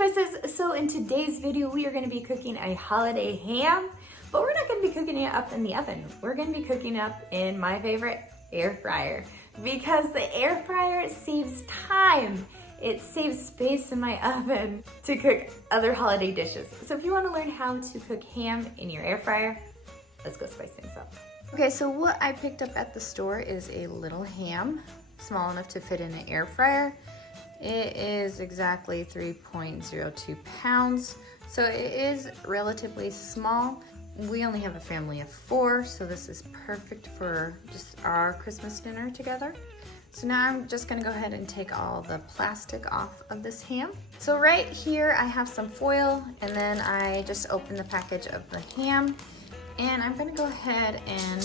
Spices. So in today's video, we are going to be cooking a holiday ham, but we're not going to be cooking it up in the oven. We're going to be cooking it up in my favorite air fryer, because the air fryer saves time. It saves space in my oven to cook other holiday dishes. So if you want to learn how to cook ham in your air fryer, let's go spice things up. Okay, so what I picked up at the store is a little ham, small enough to fit in an air fryer. It is exactly 3.02 pounds, so it is relatively small. We only have a family of 4, so this is perfect for just our Christmas dinner together. So now I'm just gonna go ahead and take all the plastic off of this ham. So right here I have some foil, and then I just opened the package of the ham, and I'm gonna go ahead and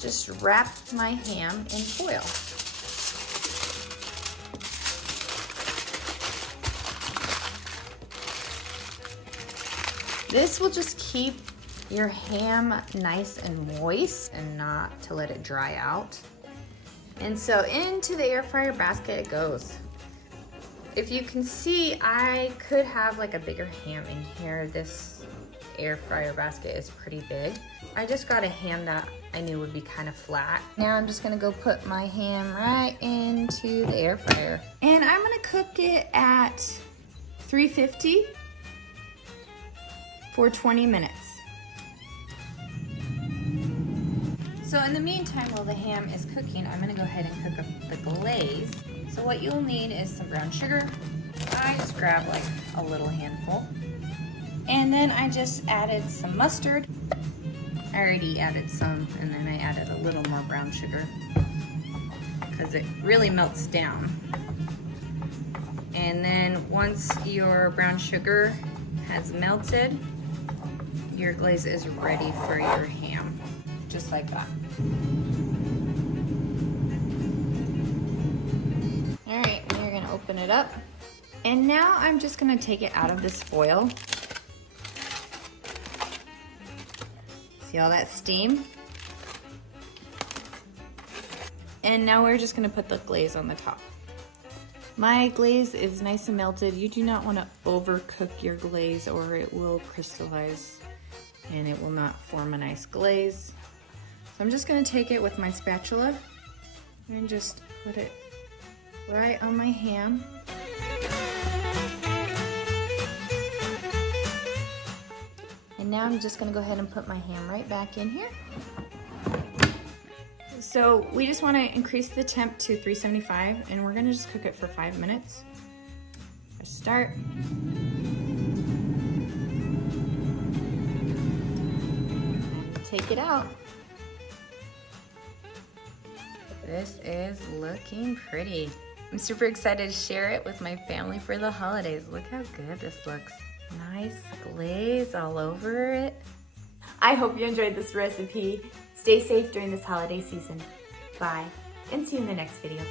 just wrap my ham in foil. This will just keep your ham nice and moist and not to let it dry out. And so into the air fryer basket it goes. If you can see, I could have like a bigger ham in here. This air fryer basket is pretty big. I just got a ham that I knew would be kind of flat. Now I'm just gonna go put my ham right into the air fryer. And I'm gonna cook it at 350 for 20 minutes. So in the meantime, while the ham is cooking, I'm gonna go ahead and cook up the glaze. So what you'll need is some brown sugar. I just grabbed like a little handful. And then I just added some mustard. I already added some, and then I added a little more brown sugar because it really melts down. And then once your brown sugar has melted, your glaze is ready for your ham. Just like that. All right, and you're gonna open it up. And now I'm just gonna take it out of this foil. See all that steam? And now we're just gonna put the glaze on the top. My glaze is nice and melted. You do not wanna overcook your glaze or it will crystallize and it will not form a nice glaze. So I'm just gonna take it with my spatula and just put it right on my ham. And now I'm just gonna go ahead and put my ham right back in here. So we just wanna increase the temp to 375, and we're gonna just cook it for 5 minutes. Let's start. Take it out. This is looking pretty. I'm super excited to share it with my family for the holidays. Look how good this looks. Nice glaze all over it. I hope you enjoyed this recipe. Stay safe during this holiday season. Bye, and see you in the next video.